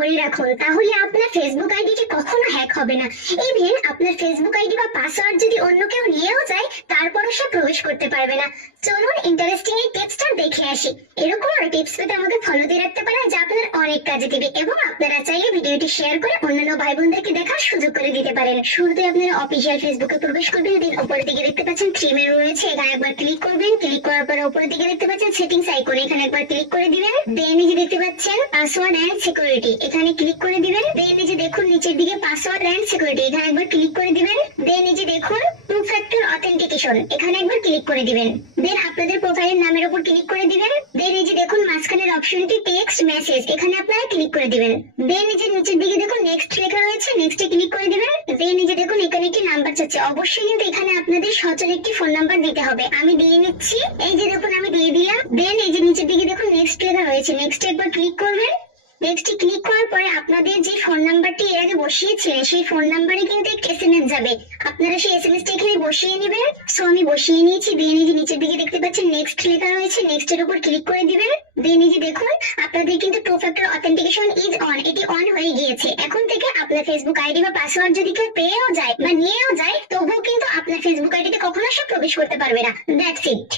করে রাখুন, তাহলে আপনার ফেসবুক আইডিটি কখনো হ্যাক হবে না। ইভেন আপনার ফেসবুক আইডি বা পাসওয়ার্ড যদি অন্য কেউ নিয়েও যায়, তারপরও সে প্রবেশ করতে পারবে না। চলুন ইন্টারেস্টিং এই টিপসটা দেখে আসি। এরকম আর টিপস পেতে আমাকে ফলো দিয়ে রাখতে পারেন, যা আপনার অনেক কাজে দিবে, এবং আপনারা চাইলে ভিডিওটি শেয়ার করে অন্যান্য ভাই বোনদেরকে দেখার সুযোগ করে দিতে পারেন। শুরুতে আপনারা অফিসিয়াল ফেসবুকে প্রবেশ করবেন। দেন উপরের দিকে দেখতে পাচ্ছেন থ্রি মেনু রয়েছে, এখানে একবার ক্লিক করবেন। ক্লিক করার পরে উপরের দিকে দেখতে পাচ্ছেন সেটিংস আইকন, এখানে একবার ক্লিক করে দিবেন। দেন এই যে দেখতে পাচ্ছেন পাসওয়ার্ড এন্ড সিকিউরিটি, এখানে ক্লিক করে দিবেন। দেন এই যে দেখুন নিচের দিকে পাসওয়ার্ড এন্ড সিকিউরিটি, এখানে একবার ক্লিক করে দিবেন। দেন এই যে দেখুন টু ফ্যাক্টর অথেন্টিকেশন, এখানে একবার ক্লিক করে দিবেন। দেন আপনাদের প্রোফাইলের নামের উপর ক্লিক করে দিবেন। দেন এই যে দেখুন মাঝখানের অপশনটি টেক্সট মেসেজ, এখানে আপনারা ক্লিক করে দিবেন। দেন এই যে নিচের দিকে দেখুন নেক্সট লেখা রয়েছে, নেক্সটে ক্লিক করে দিবেন। দেন এই যে দেখুন এখানে একটি নাম্বার চাচ্ছে, অবশ্যই কিন্তু এখানে আপনাদের সচল একটি ফোন নাম্বার দিতে হবে। আমি দিয়ে নিচ্ছি, এই যে দেখুন আমি দিয়ে দিলাম। দেন এই যে নিচের দিকে দেখুন নেক্সট লেখা রয়েছে, নেক্সটে একবার ক্লিক করবেন। নেক্সটে ক্লিক করার পরে আপনাদের যে ফোন নাম্বারটি এর আগে বসিয়েছিলেন, সেই ফোন নাম্বারে কিন্তু একটা এসএমএস যাবে, আপনারা সেই এসএমএসটা এখানে বসিয়ে নেবেন। সো আমি বসিয়ে নিয়েছি। দেন এই যে নিচের দিকে দেখতে পাচ্ছেন নেক্সট লেখা রয়েছে, নেক্সটের উপর ক্লিক করে দিবেন। দেন এই যে দেখুন আপনাদের কিন্তু two factor authentication is on, এটি অন হয়ে গিয়েছে। এখন থেকে আপনার ফেসবুক আইডি বা পাসওয়ার্ড যদি কেউ পেয়েও যায় বা নিয়েও যায়, তবুও কিন্তু আপনার ফেসবুক আইডিতে কখনো সে প্রবেশ করতে পারবে না। That's it.